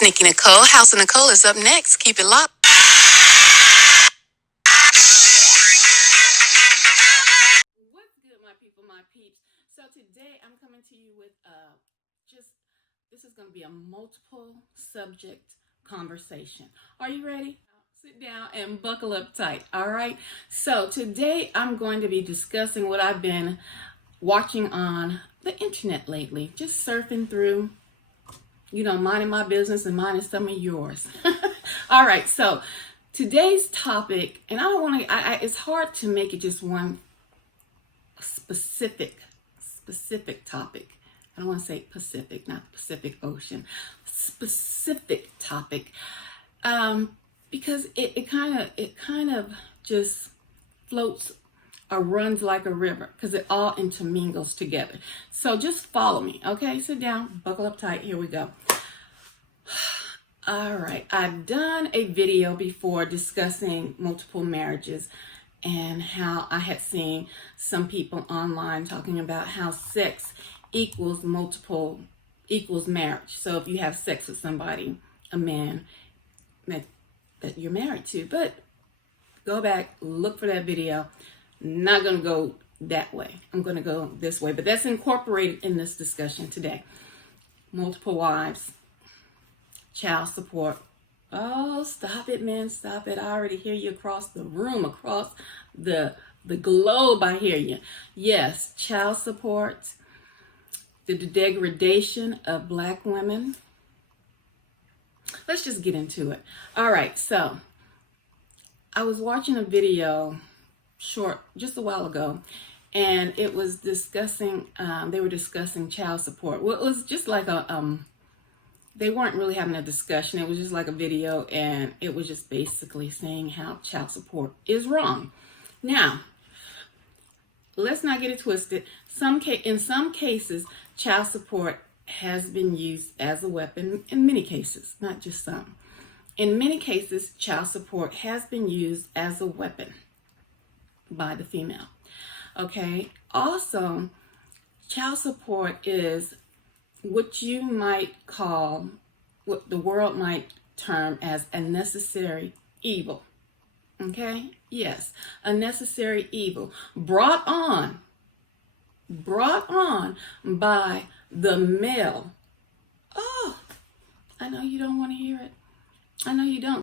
It's Nikki Nicole. House of Nicole is up next. Keep it locked. What's good, my people, my peeps? So today I'm coming to you with this is going to be a multiple subject conversation. Are you ready? Sit down and buckle up tight. All right. So today I'm going to be discussing what I've been watching on the internet lately, just surfing through, minding my business and minding some of yours. All right. So today's topic, and I don't want to, it's hard to make it just one specific topic. I don't want to say Pacific, not Pacific Ocean. Specific topic, because it kind of just floats or runs like a river, because it all intermingles together. So just follow me, okay? Sit down, buckle up tight. Here we go. All right, I've done a video before discussing multiple marriages and how I had seen some people online talking about how sex equals marriage. So if you have sex with somebody, a man that you're married to, but go back, look for that video. Not going to go that way. I'm going to go this way, but that's incorporated in this discussion today. Multiple wives, child support. Oh, stop it, man. Stop it. I already hear you across the room, across the globe. I hear you. Yes, child support, the degradation of Black women. Let's just get into it. All right. So I was watching a video just a while ago, and it was discussing, they were discussing child support. Well, it was just like they weren't really having a discussion. It was just like a video, and it was just basically saying how child support is wrong. Now, let's not get it twisted. In some cases, child support has been used as a weapon. In many cases, not just some. In many cases, child support has been used as a weapon by the female. Okay. Also, child support is what you might call, what the world might term as a necessary evil. Okay? Yes, a necessary evil brought on by the male. Oh, I know you don't want to hear it. I know you don't.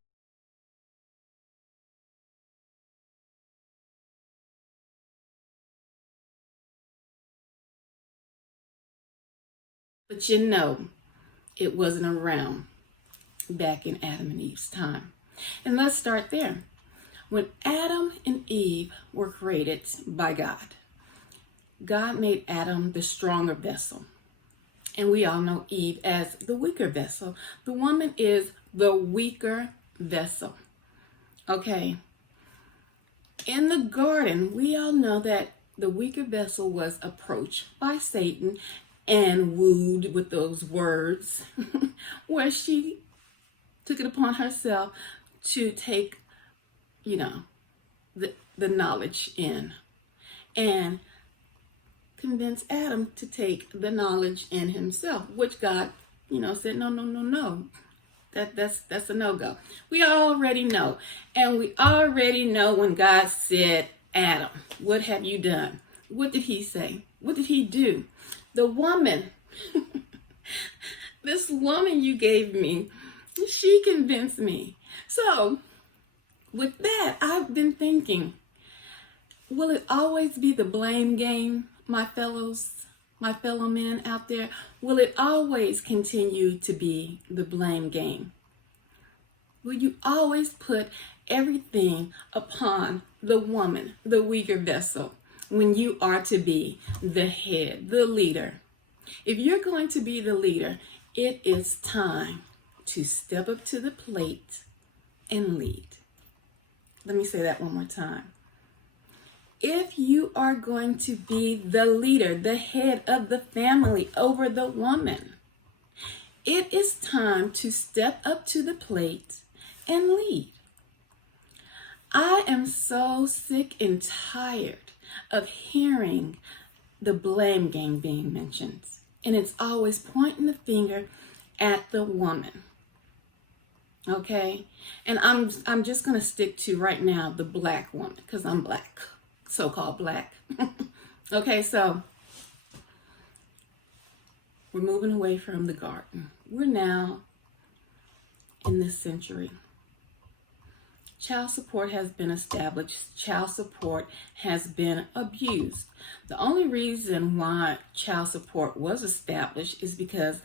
But it wasn't around back in Adam and Eve's time. And let's start there. When Adam and Eve were created by God, God made Adam the stronger vessel. And we all know Eve as the weaker vessel. The woman is the weaker vessel. Okay. In the garden, we all know that the weaker vessel was approached by Satan and wooed with those words where she took it upon herself to take, the knowledge in and convince Adam to take the knowledge in himself, which God, said, no. That's a no-go. We already know. And we already know when God said, Adam, what have you done? What did he say? What did he do? The woman, this woman you gave me, she convinced me. So with that, I've been thinking, will it always be the blame game, my fellow men out there? Will it always continue to be the blame game? Will you always put everything upon the woman, the weaker vessel, when you are to be the head, the leader? If you're going to be the leader, it is time to step up to the plate and lead. Let me say that one more time. If you are going to be the leader, the head of the family over the woman, it is time to step up to the plate and lead. I am so sick and tired of hearing the blame game being mentioned. And it's always pointing the finger at the woman. Okay? And I'm just going to stick to right now the black woman because I'm black, so-called black. Okay, so we're moving away from the garden. We're now in this century. Child support has been established. Child support has been abused. The only reason why child support was established is because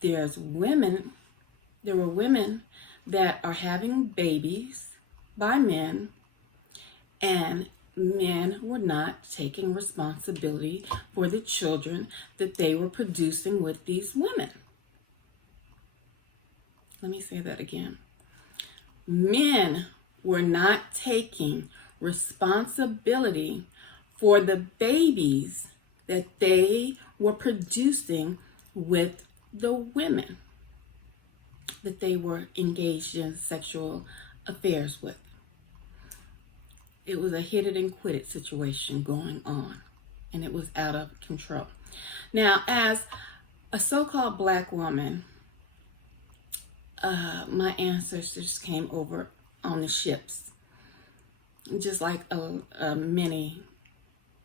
there were women that are having babies by men, and men were not taking responsibility for the children that they were producing with these women. Let me say that again. Men were not taking responsibility for the babies that they were producing with the women that they were engaged in sexual affairs with. It was a hit it and quit it situation going on, and it was out of control. Now, as a so-called black woman, my ancestors came over on the ships, just like many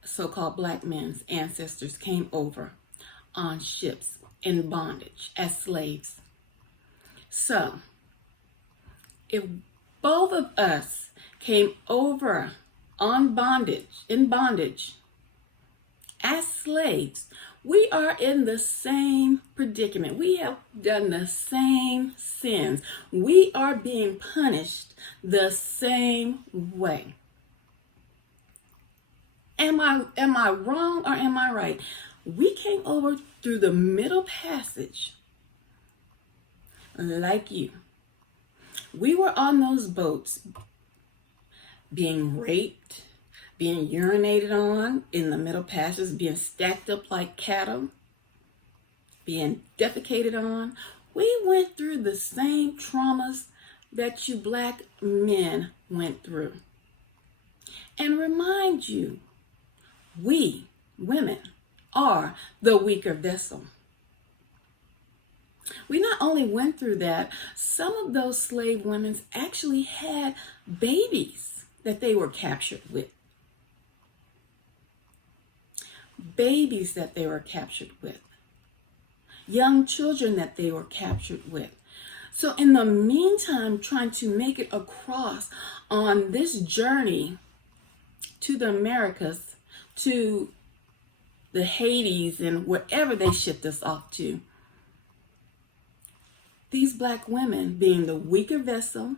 so-called black men's ancestors came over on ships in bondage as slaves. So, if both of us came over in bondage as slaves, we are in the same predicament. We have done the same sins. We are being punished the same way. Am I wrong or am I right? We came over through the Middle Passage like you. We were on those boats being raped, being urinated on in the Middle Passage, being stacked up like cattle, being defecated on. We went through the same traumas that you black men went through. And remind you, we, women, are the weaker vessel. We not only went through that, some of those slave women actually had babies that they were captured with. Babies that they were captured with. Young children that they were captured with. So in the meantime, trying to make it across on this journey to the Americas, to the Hades and wherever they shipped us off to, these black women being the weaker vessel,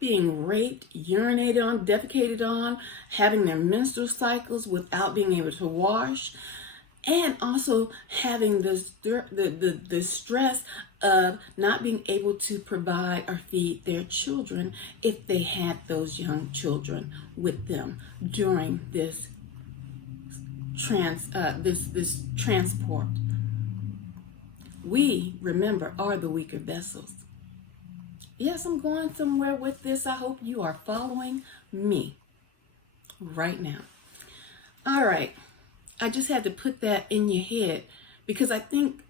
being raped, urinated on, defecated on, having their menstrual cycles without being able to wash, and also having the stress of not being able to provide or feed their children if they had those young children with them during this transport. We, remember, are the weaker vessels. Yes, I'm going somewhere with this. I hope you are following me right now. All right. I just had to put that in your head because I think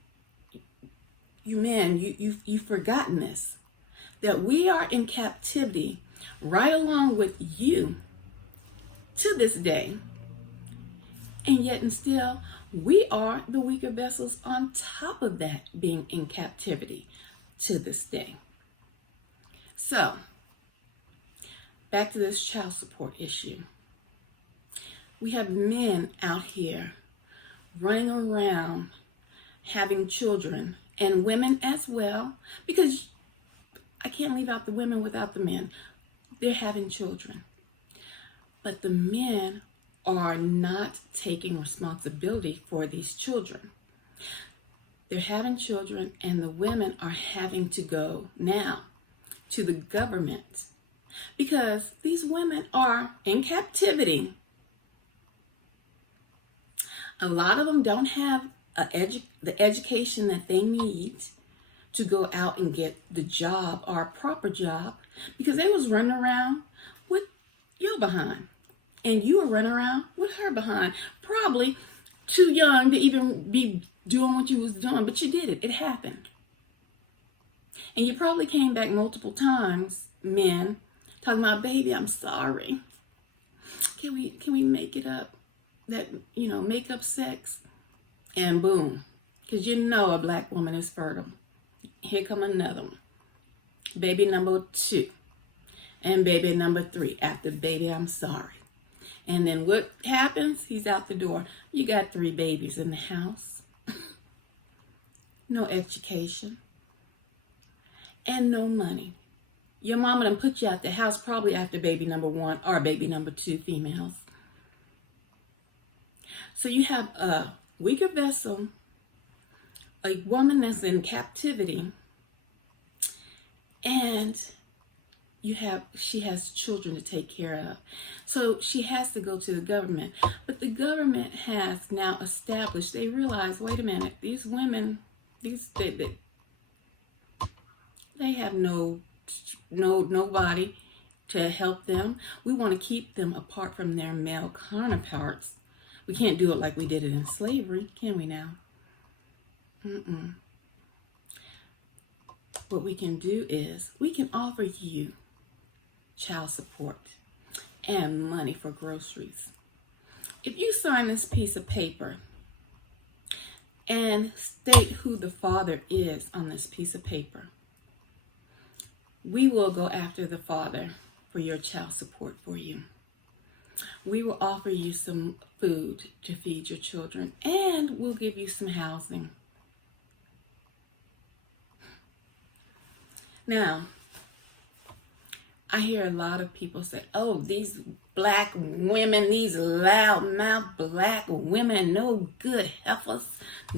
you've forgotten this, that we are in captivity right along with you to this day. And yet and still, we are the weaker vessels on top of that, being in captivity to this day. So, back to this child support issue. We have men out here running around having children, and women as well, because I can't leave out the women without the men. They're having children. But the men are not taking responsibility for these children. They're having children, and the women are having to go now to the government because these women are in captivity. A lot of them don't have the education that they need to go out and get the job or a proper job because they was running around with your behind. And you were running around with her behind. Probably too young to even be doing what you was doing, but you did it. It happened. And you probably came back multiple times, men, talking about, baby, I'm sorry. Can we make it up? That, make up sex. And boom. Because you know a black woman is fertile. Here come another one. Baby number 2. And baby number 3. After baby, I'm sorry. And then what happens? He's out the door. You got 3 babies in the house. No education. And no money. Your mama done put you out the house probably after baby number 1 or baby number 2 females. So you have a weaker vessel, a woman that's in captivity, and she has children to take care of. So she has to go to the government. But the government has now established, they realize, wait a minute, these women, they have nobody to help them. We want to keep them apart from their male counterparts. We can't do it like we did it in slavery, can we now? What we can do is we can offer you child support and money for groceries. If you sign this piece of paper and state who the father is on this piece of paper, we will go after the father for your child support for you. We will offer you some food to feed your children, and we'll give you some housing. Now, I hear a lot of people say, oh, these black women, these loudmouth black women, no good heifers,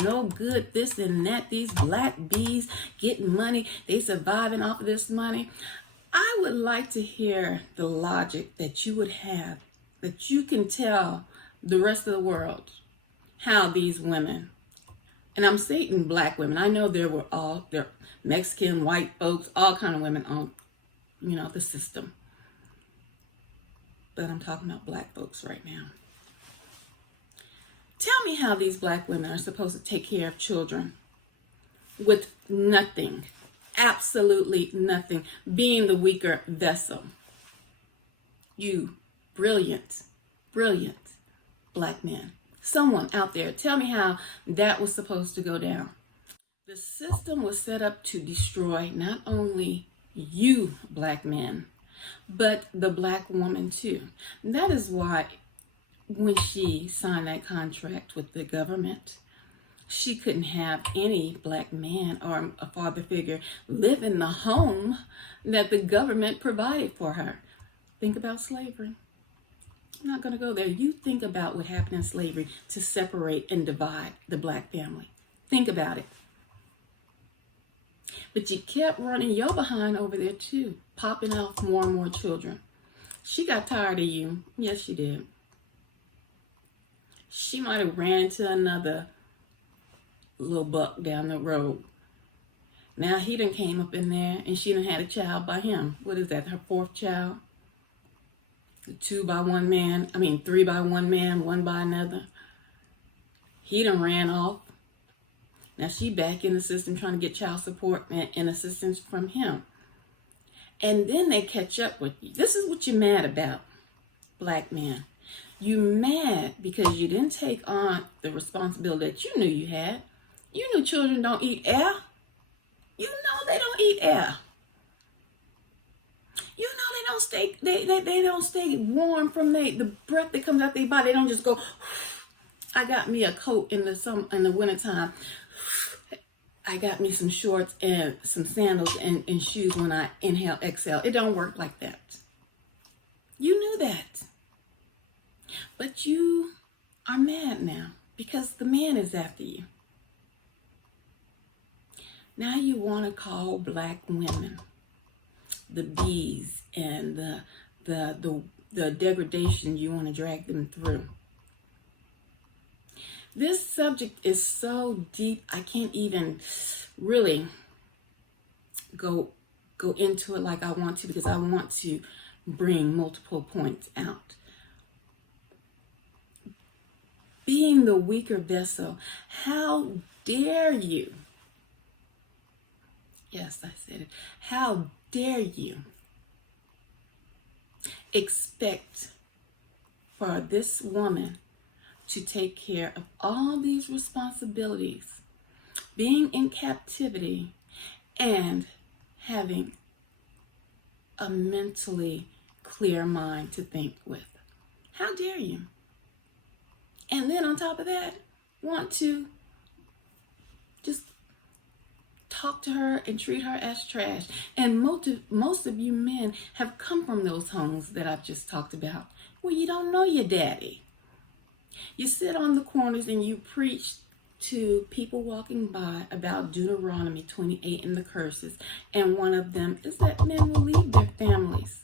no good this and that, these black bees getting money, they surviving off of this money. I would like to hear the logic that you would have, that you can tell the rest of the world how these women, and I'm saying black women, I know there Mexican, white folks, all kind of women on, the system. But I'm talking about black folks right now. Tell me how these black women are supposed to take care of children with nothing, absolutely nothing, being the weaker vessel. You brilliant black men. Someone out there, tell me how that was supposed to go down. The system was set up to destroy not only you black men, but the black woman too. And that is why when she signed that contract with the government, she couldn't have any black man or a father figure live in the home that the government provided for her. Think about slavery. I'm not going to go there. You think about what happened in slavery to separate and divide the black family. Think about it. But you kept running your behind over there too, popping off more and more children. She got tired of you. Yes, she did. She might have ran to another little buck down the road. Now he done came up in there and she done had a child by him. What is that, her 4th child? 3 by one man, 1 by another. He done ran off. Now she back in the system trying to get child support and assistance from him. And then they catch up with you. This is what you're mad about, black men. You mad because you didn't take on the responsibility that you knew you had. You knew children don't eat air. You know they don't eat air. You know they don't stay warm from the breath that comes out their body. They don't just go. I got me a coat in the wintertime. I got me some shorts and some sandals and shoes when I inhale, exhale. It don't work like that. You knew that. But you are mad now because the man is after you. Now you want to call black women the bees and the degradation you want to drag them through. This subject is so deep, I can't even really go into it like I want to because I want to bring multiple points out. Being the weaker vessel, how dare you Yes, I said it. How dare you expect for this woman to take care of all these responsibilities, being in captivity, and having a mentally clear mind to think with? How dare you? And then on top of that, want to just talk to her and treat her as trash. And most of you men have come from those homes that I've just talked about, where you don't know your daddy. You sit on the corners and you preach to people walking by about Deuteronomy 28 and the curses. And one of them is that men will leave their families.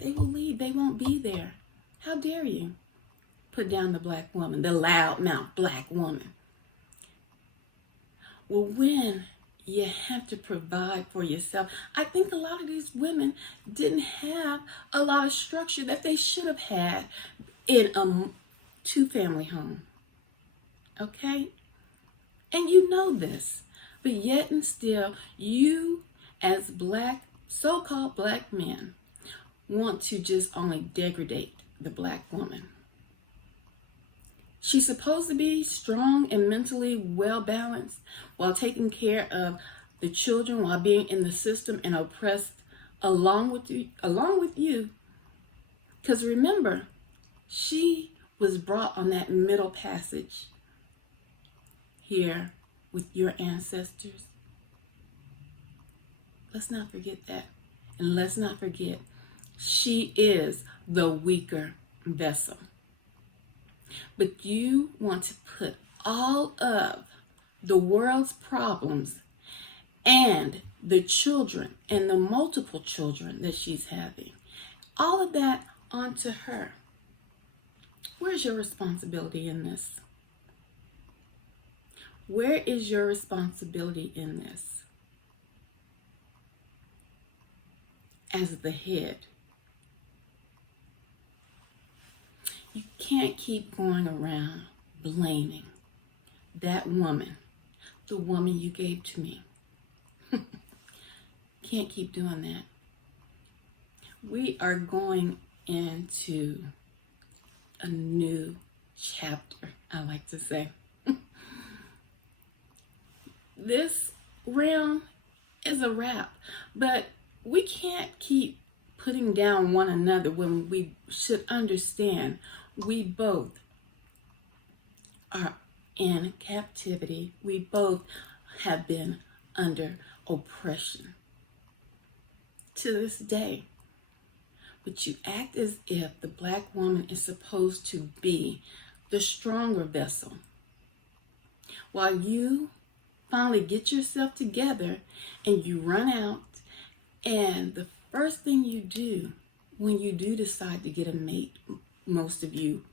They will leave. They won't be there. How dare you put down the black woman, the loudmouth black woman? Well, when you have to provide for yourself, I think a lot of these women didn't have a lot of structure that they should have had in a two-family home. Okay? And you know this. But yet and still, you as black, so-called black men, want to just only degrade the black woman. She's supposed to be strong and mentally well balanced while taking care of the children, while being in the system and oppressed along with you. Because remember, she was brought on that middle passage here with your ancestors. Let's not forget that. And let's not forget, she is the weaker vessel. But you want to put all of the world's problems and the children and the multiple children that she's having, all of that onto her. Where's your responsibility in this? Where is your responsibility in this? As the head. You can't keep going around blaming that woman, the woman you gave to me. Can't keep doing that. We are going into a new chapter, I like to say. This round is a wrap, but we can't keep putting down one another when we should understand we both are in captivity. We both have been under oppression to this day. But you act as if the black woman is supposed to be the stronger vessel, while you finally get yourself together and you run out, and the first thing you do when you do decide to get a mate, most of you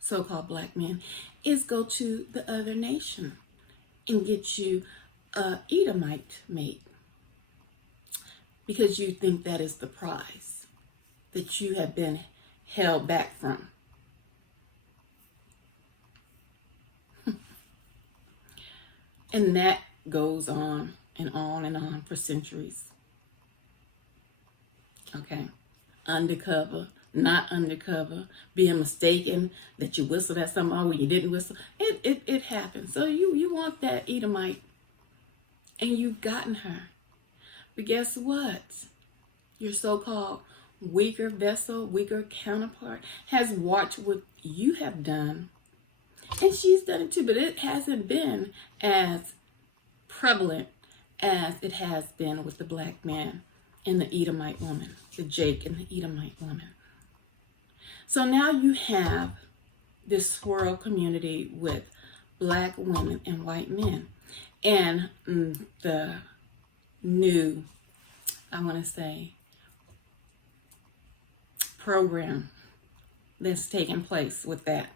so-called black men, is go to the other nation and get you a Edomite mate, because you think that is the prize that you have been held back from. And that goes on and on and on for centuries. Okay? Undercover, not undercover, being mistaken that you whistled at someone when you didn't whistle. It happens. So you want that Edomite, and you've gotten her. But guess what? Your so-called weaker vessel, weaker counterpart has watched what you have done. And she's done it too, but it hasn't been as prevalent as it has been with the black man and the Edomite woman, the Jake and the Edomite woman. So now you have this swirl community with black women and white men. And the new, I want to say, program that's taking place with that.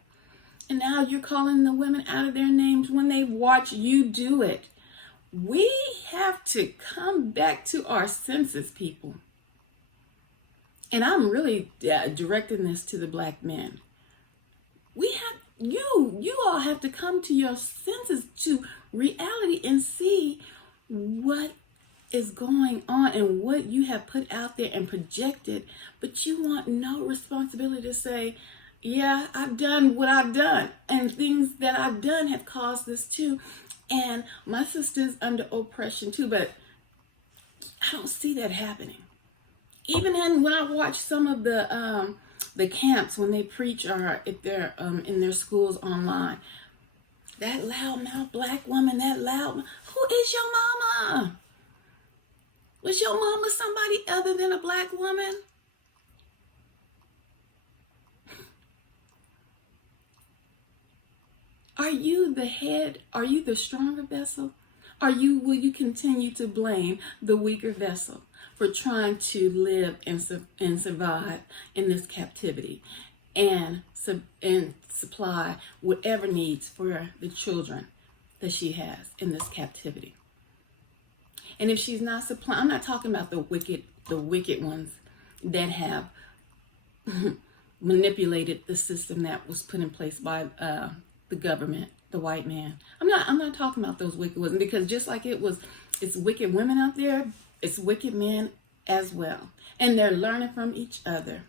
And now you're calling the women out of their names when they watch you do it. We have to come back to our senses, people. And I'm really directing this to the black men. you all have to come to your senses, to reality, and see what is going on and what you have put out there and projected, but you want no responsibility to say, yeah, I've done what I've done, and things that I've done have caused this too, and my sister's under oppression too. But I don't see that happening. Even when I watch some of the camps when they preach, or if they're in their schools online, that loudmouth black woman, who is your mama? Was your mama somebody other than a black woman? Are you the head? Are you the stronger vessel? Will you continue to blame the weaker vessel for trying to live and survive in this captivity and supply whatever needs for the children that she has in this captivity? And if she's not supplying, I'm not talking about the wicked ones that have manipulated the system that was put in place by the government, the white man. I'm not talking about those wicked ones, because just like it's wicked women out there, it's wicked men as well. And they're learning from each other.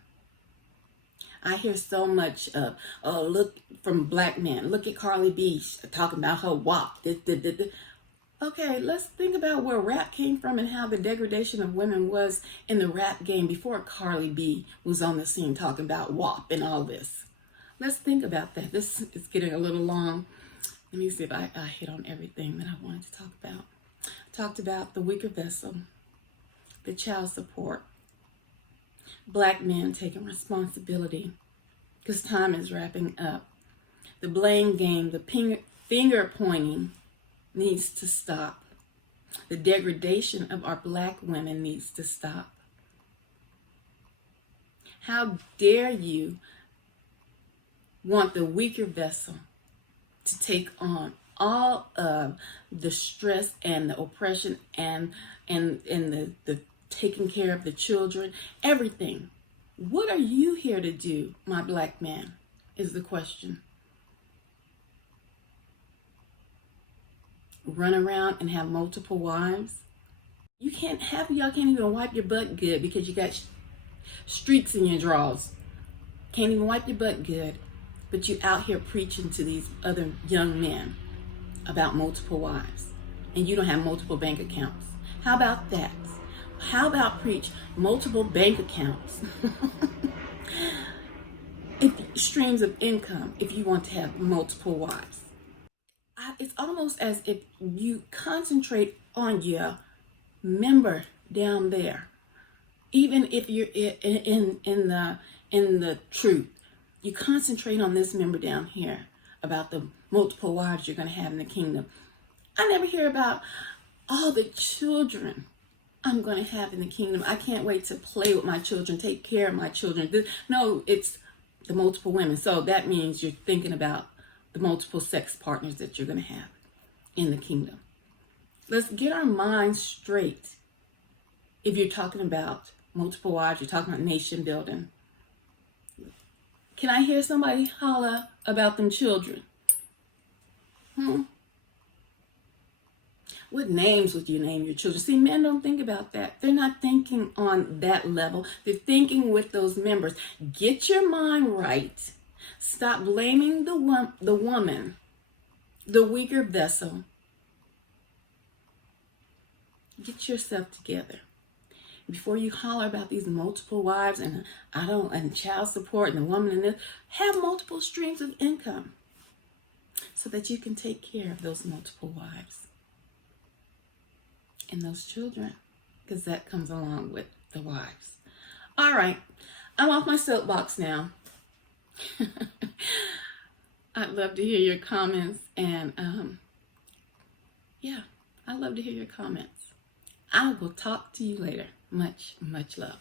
I hear so much of, oh, look, from black men. Look at Carly B talking about her WAP. Okay, let's think about where rap came from and how the degradation of women was in the rap game before Carly B was on the scene talking about WAP and all this. Let's think about that. This is getting a little long. Let me see if I hit on everything that I wanted to talk about. I talked about the weaker vessel, the child support, black men taking responsibility because time is wrapping up. The blame game, the finger pointing needs to stop. The degradation of our black women needs to stop. How dare you want the weaker vessel to take on all of the stress and the oppression and the taking care of the children, everything. What are you here to do, my black man, is the question. Run around and have multiple wives? Y'all can't even wipe your butt good because you got streaks in your drawers. Can't even wipe your butt good, but you out here preaching to these other young men about multiple wives, and you don't have multiple bank accounts. How about that? How about preach multiple bank accounts? Streams of income if you want to have multiple wives. It's almost as if you concentrate on your member down there, even if you're in the truth. You concentrate on this member down here about the multiple wives you're going to have in the kingdom. I never hear about all the children I'm going to have in the kingdom. I can't wait to play with my children, take care of my children. No, it's the multiple women. So that means you're thinking about the multiple sex partners that you're going to have in the kingdom. Let's get our minds straight. If you're talking about multiple wives, you're talking about nation building. Can I hear somebody holler about them children? What names would you name your children? See, men don't think about that. They're not thinking on that level. They're thinking with those members. Get your mind right. Stop blaming the woman, the weaker vessel. Get yourself together. Before you holler about these multiple wives and child support and the woman and this, have multiple streams of income so that you can take care of those multiple wives and those children, because that comes along with the wives. All right, I'm off my soapbox now. I'd love to hear your comments, and I'd love to hear your comments. I will talk to you later. Much, much love.